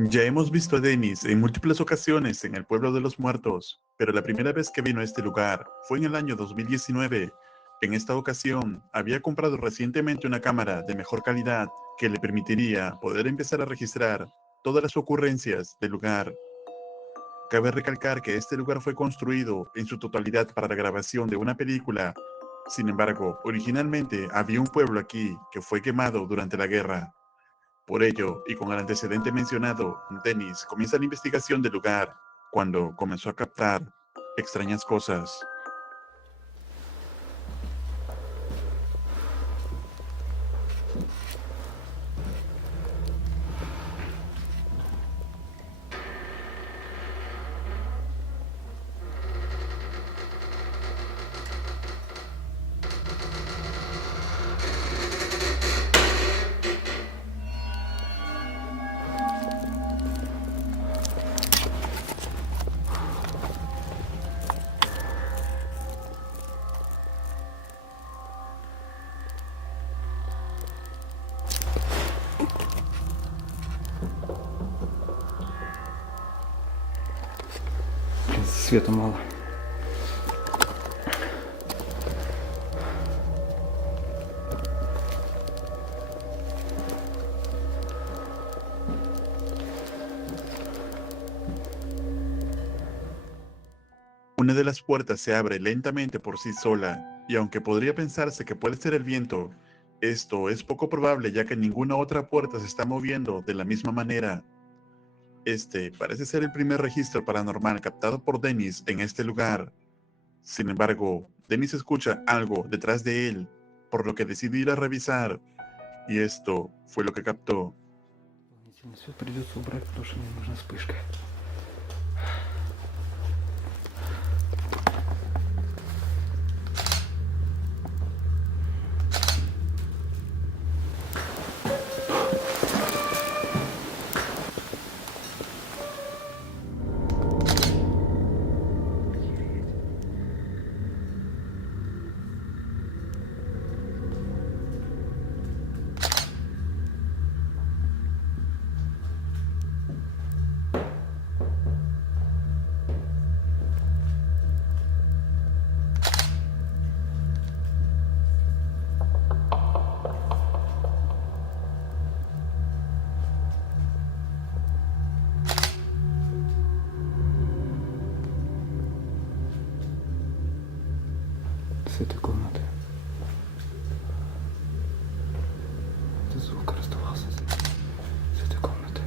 Ya hemos visto a Dennis en múltiples ocasiones en el Pueblo de los Muertos, pero la primera vez que vino a este lugar fue en el año 2019. En esta ocasión, había comprado recientemente una cámara de mejor calidad que le permitiría poder empezar a registrar todas las ocurrencias del lugar. Cabe recalcar que este lugar fue construido en su totalidad para la grabación de una película. Sin embargo, originalmente había un pueblo aquí que fue quemado durante la guerra. Por ello, y con el antecedente mencionado, Dennis comienza la investigación del lugar cuando comenzó a captar extrañas cosas. Блин, света мало. Una de las puertas se abre lentamente por sí sola, y aunque podría pensarse que puede ser el viento, esto es poco probable ya que ninguna otra puerta se está moviendo de la misma manera. Este parece ser el primer registro paranormal captado por Dennis en este lugar. Sin embargo, Dennis escucha algo detrás de él, por lo que decide ir a revisar, y esto fue lo que captó. Дополнительный свет придется убрать, потому что мне нужна вспышка. С этой комнаты. Этот звук раздавался с этой комнаты.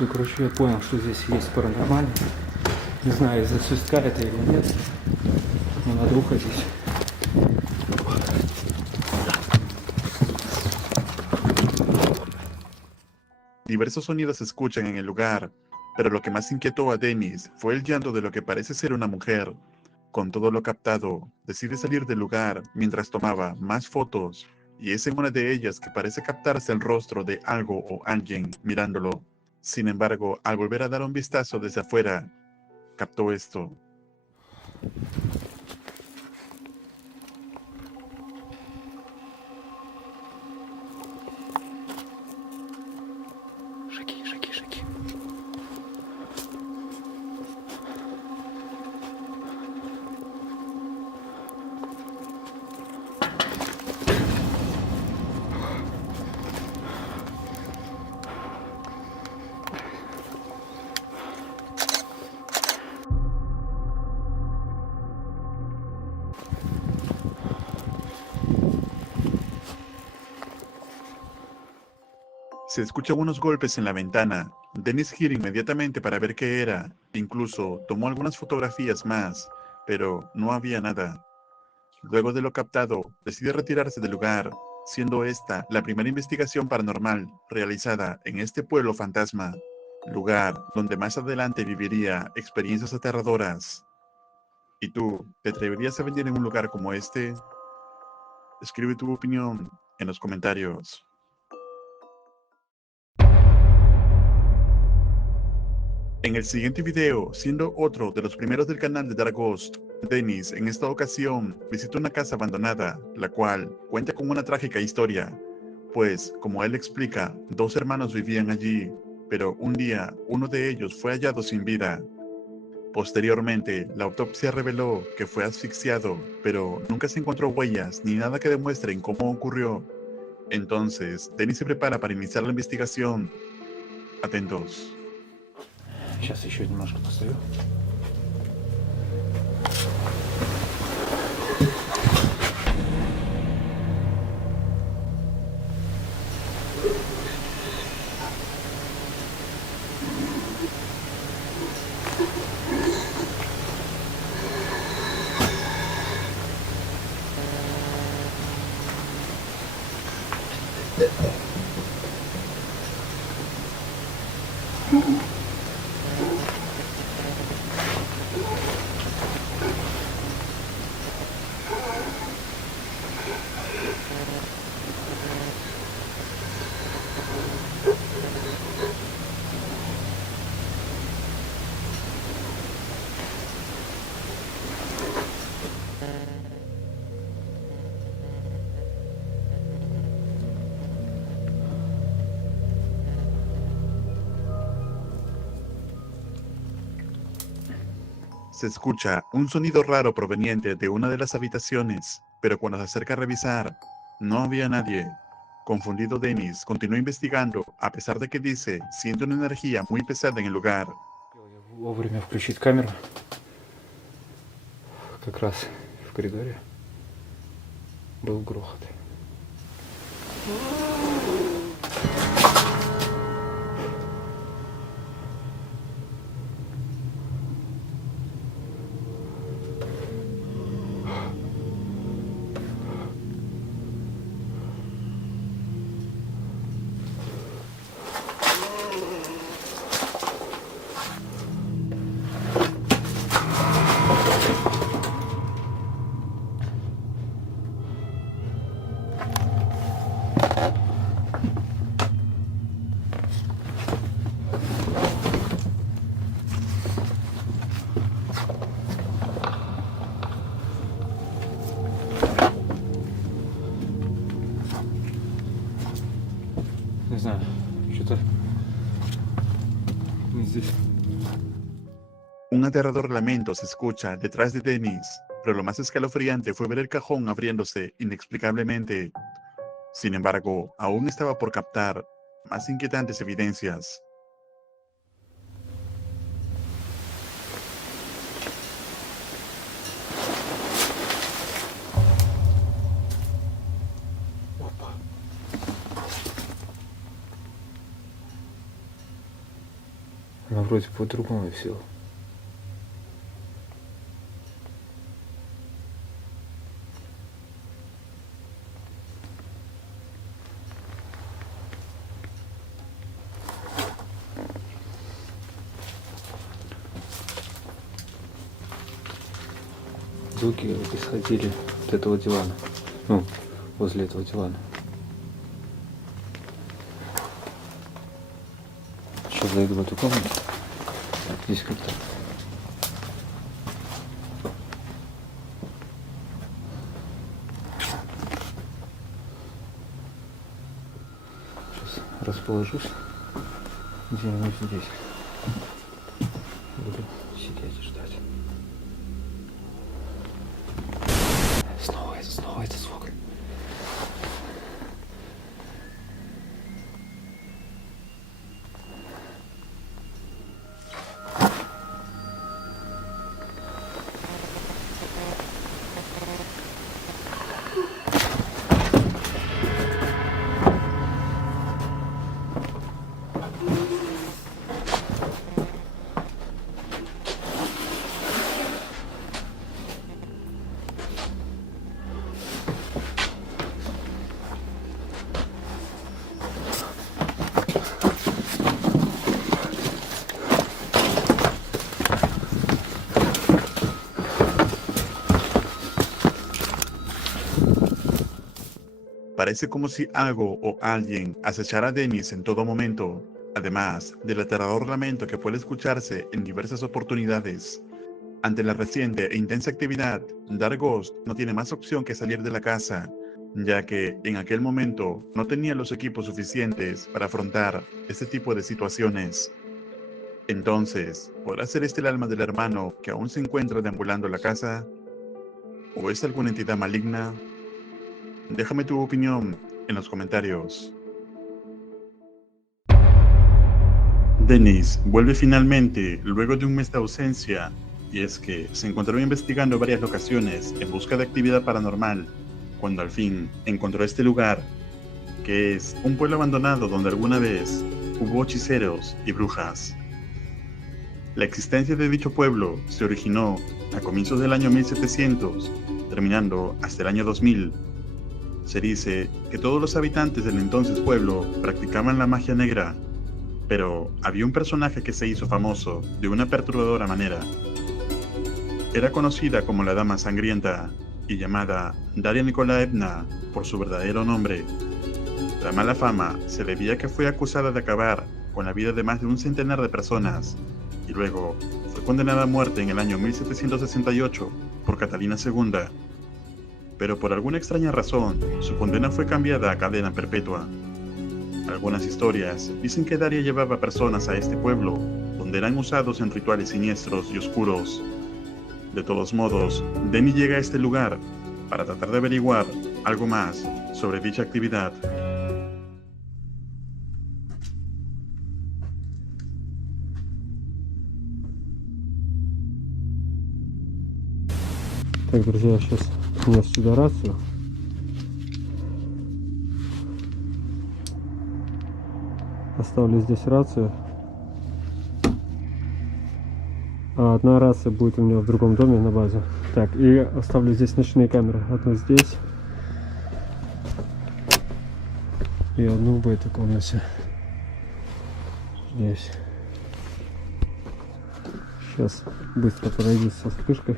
Все, короче, я понял, что здесь есть паранормально. Не знаю, из-за свистка это или нет, но надо уходить. Diversos sonidos se escuchan en el lugar, pero lo que más inquietó a Dennis fue el llanto de lo que parece ser una mujer. Con todo lo captado, decide salir del lugar mientras tomaba más fotos, y es en una de ellas que parece captarse el rostro de algo o alguien mirándolo. Sin embargo, al volver a dar un vistazo desde afuera, captó esto. Шаги, шаги, шаги. Se escuchan unos golpes en la ventana. Dennis gira inmediatamente para ver qué era. Incluso tomó algunas fotografías más, pero no había nada. Luego de lo captado, decide retirarse del lugar. siendo esta la primera investigación paranormal realizada en este pueblo fantasma, lugar donde más adelante viviría experiencias aterradoras. ¿Y tú, te atreverías a venir en un lugar como este? Escribe tu opinión en los comentarios. En el siguiente video, siendo otro de los primeros del canal de Dark Ghost, Dennis en esta ocasión visita una casa abandonada, la cual cuenta con una trágica historia, pues, como él explica, dos hermanos vivían allí, pero un día uno de ellos fue hallado sin vida. Posteriormente, la autopsia reveló que fue asfixiado, pero nunca se encontró huellas ni nada que demuestren cómo ocurrió. Entonces, Dennis se prepara para iniciar la investigación. Atentos. Сейчас еще немножко постою. Se escucha un sonido raro proveniente de una de las habitaciones, pero cuando se acerca a revisar, no había nadie. Confundido, Dennis continúa investigando, a pesar de que dice siente una energía muy pesada en el lugar. Вовремя включить камеру. Как раз в коридоре был грохот. Не знаю, что-то здесь. Un aterrador lamento se escucha detrás de Dennis, pero lo más escalofriante fue ver el cajón abriéndose inexplicablemente. Sin embargo, aún estaba por captar más inquietantes evidencias. Опа. Она вроде по-другому все. Звуки исходили от этого дивана. Ну, возле этого дивана. Сейчас зайду в эту комнату. Здесь как-то. Сейчас расположусь где-нибудь здесь. Буду сидеть и ждать. Снова этот звук. Parece como si algo o alguien acechara a Dennis en todo momento, además del aterrador lamento que puede escucharse en diversas oportunidades. Ante la reciente e intensa actividad, Dark Ghost no tiene más opción que salir de la casa, ya que en aquel momento no tenía los equipos suficientes para afrontar este tipo de situaciones. Entonces, ¿podrá ser este el alma del hermano que aún se encuentra deambulando la casa? ¿O es alguna entidad maligna? Déjame tu opinión en los comentarios. Dennis vuelve finalmente luego de un mes de ausencia, y es que se encontró investigando varias locaciones en busca de actividad paranormal, cuando al fin encontró este lugar, que es un pueblo abandonado donde alguna vez hubo hechiceros y brujas. La existencia de dicho pueblo se originó a comienzos del año 1700, terminando hasta el año 2000. Se dice que todos los habitantes del entonces pueblo practicaban la magia negra, pero había un personaje que se hizo famoso de una perturbadora manera. Era conocida como la Dama Sangrienta y llamada Daria Nikolaevna por su verdadero nombre. La mala fama se debía a que fue acusada de acabar con la vida de más de un centenar de personas y luego fue condenada a muerte en el año 1768 por Catalina II. Pero por alguna extraña razón, su condena fue cambiada a cadena perpetua. Algunas historias dicen que Daria llevaba personas a este pueblo, donde eran usados en rituales siniestros y oscuros. De todos modos, Denny llega a este lugar para tratar de averiguar algo más sobre dicha actividad. Так, друзья, сейчас принес сюда рацию. Оставлю здесь рацию. А одна рация будет у меня в другом доме на базе. Так, и оставлю здесь ночные камеры. Одну здесь. И одну в этой комнате. Здесь. Сейчас быстро пройдусь со вспышкой.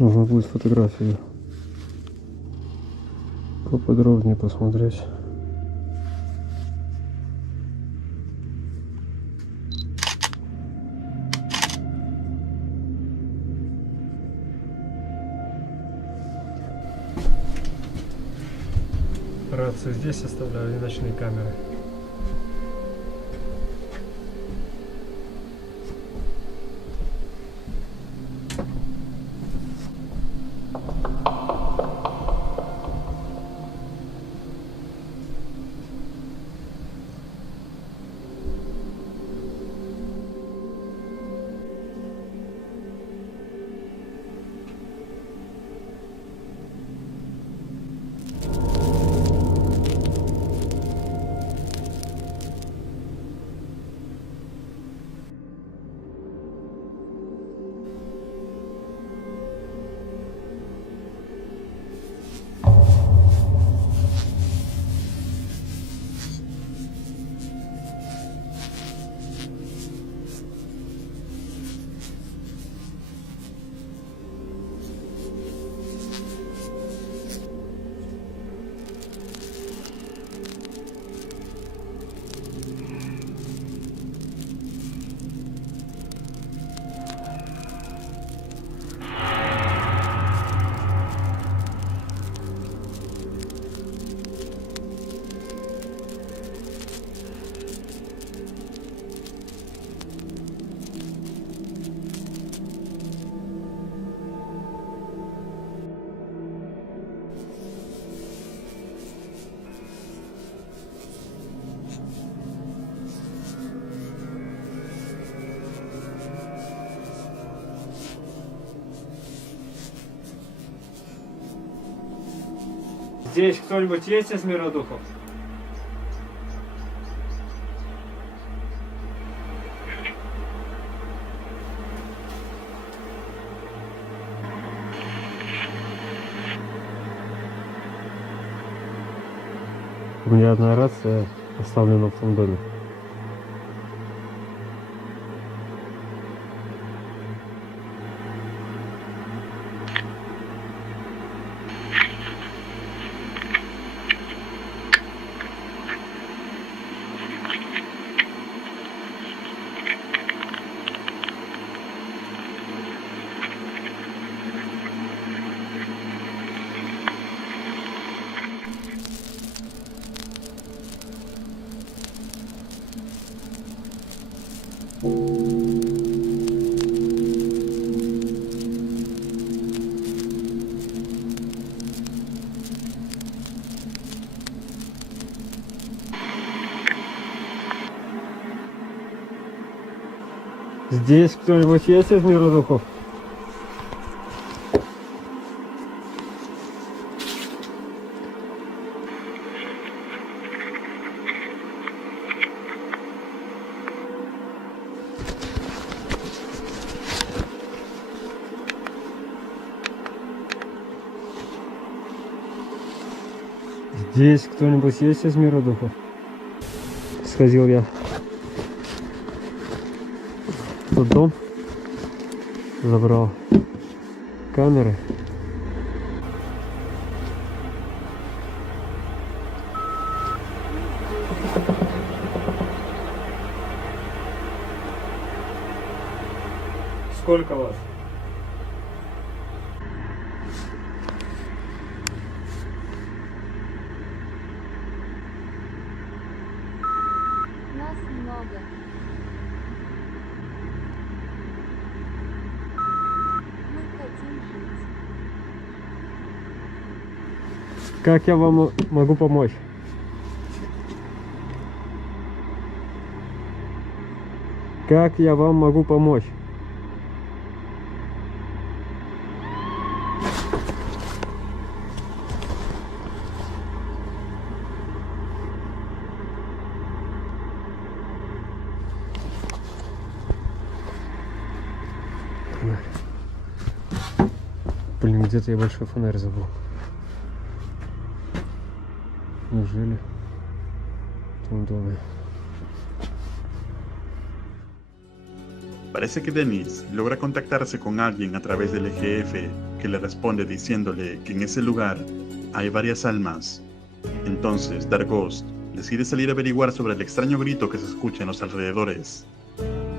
Нужно будет фотографию поподробнее посмотреть. Рацию здесь оставляю и ночные камеры. Здесь кто-нибудь есть из мира духов? У меня одна рация оставлена в том доме. Здесь кто-нибудь есть из мира духов? Здесь кто-нибудь есть из мира духов? Сходил я в тот дом, забрал камеры. Сколько вас? Нас много. Мы хотим жить. Как я вам могу помочь? Как я вам могу помочь? Блин, где-то я большой фонарь забыл. Неужели в том доме? Parece que Dennis logra contactarse con alguien a través del EGF que le responde diciéndole que en ese lugar hay varias almas. Entonces Darghost decide salir a averiguar sobre el extraño grito que se escucha en los alrededores.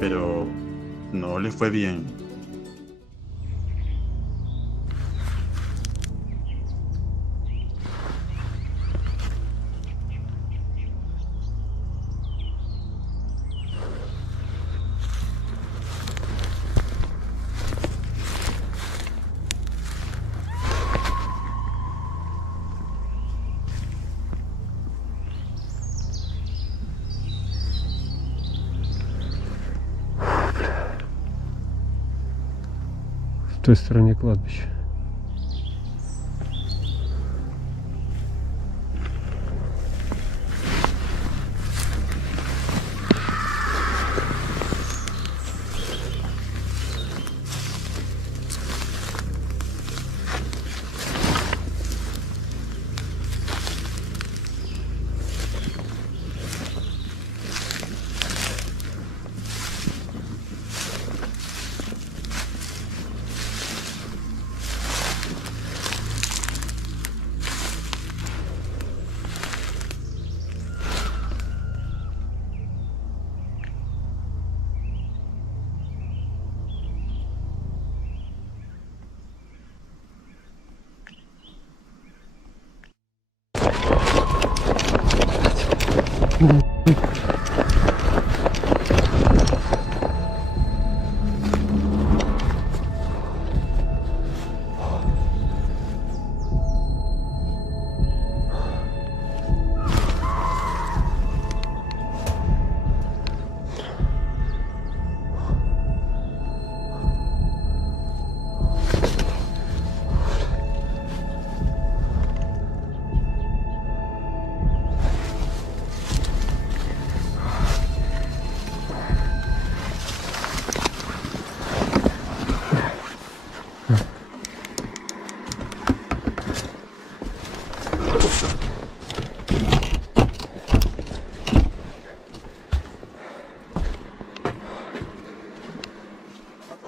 Pero no le fue bien. В той стороне кладбища.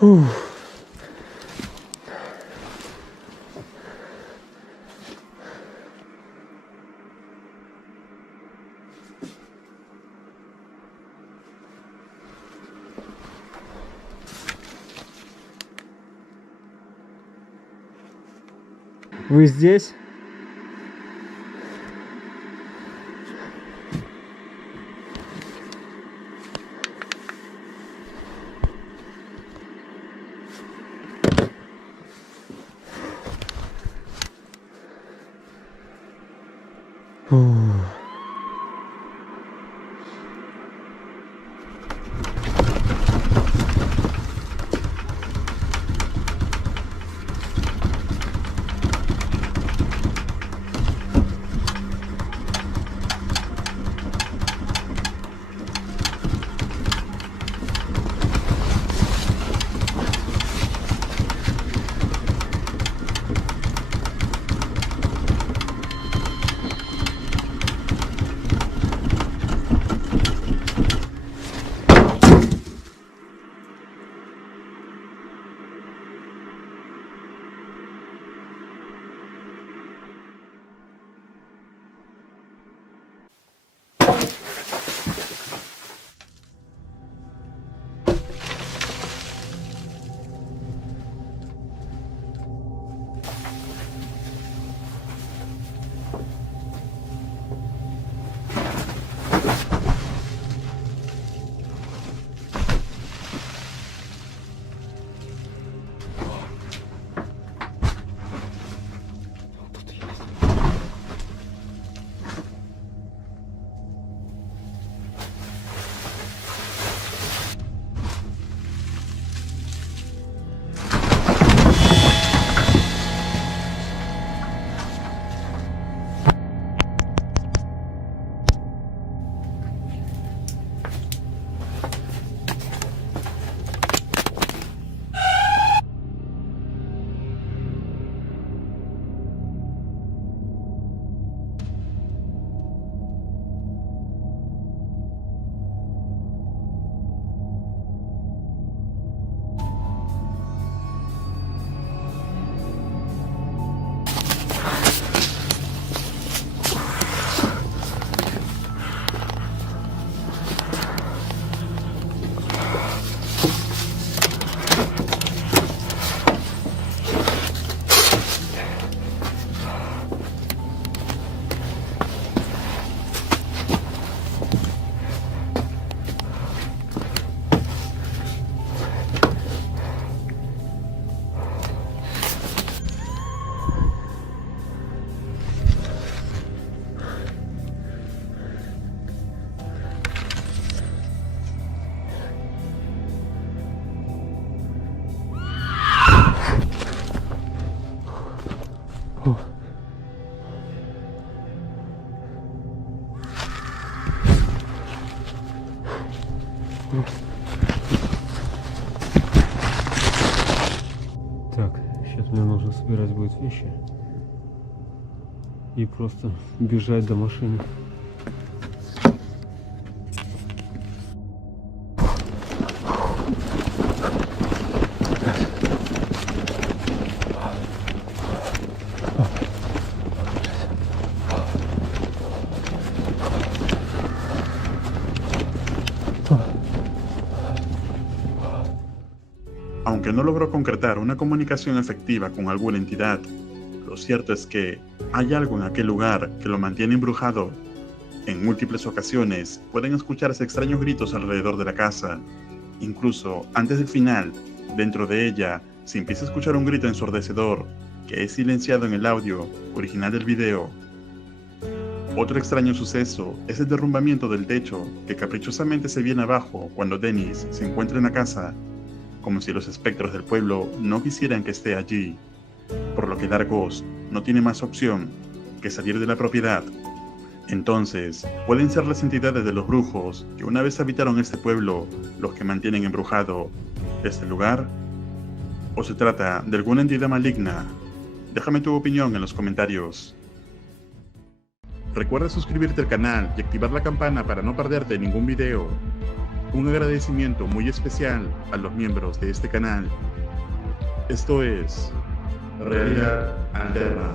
Uf. Вы здесь? Фух. Так, сейчас мне нужно собирать будет вещи и просто бежать до машины. Aunque no logró concretar una comunicación efectiva con alguna entidad, lo cierto es que hay algo en aquel lugar que lo mantiene embrujado. En múltiples ocasiones pueden escucharse extraños gritos alrededor de la casa. Incluso antes del final, dentro de ella, se empieza a escuchar un grito ensordecedor que es silenciado en el audio original del video. Otro extraño suceso es el derrumbamiento del techo que caprichosamente se viene abajo cuando Dennis se encuentra en la casa, como si los espectros del pueblo no quisieran que esté allí, por lo que Dark-Ghost no tiene más opción que salir de la propiedad. Entonces, ¿pueden ser las entidades de los brujos que una vez habitaron este pueblo los que mantienen embrujado este lugar? ¿O se trata de alguna entidad maligna? Déjame tu opinión en los comentarios. Recuerda suscribirte al canal y activar la campana para no perderte ningún video. Un agradecimiento muy especial a los miembros de este canal. Esto es Realidad Alterna.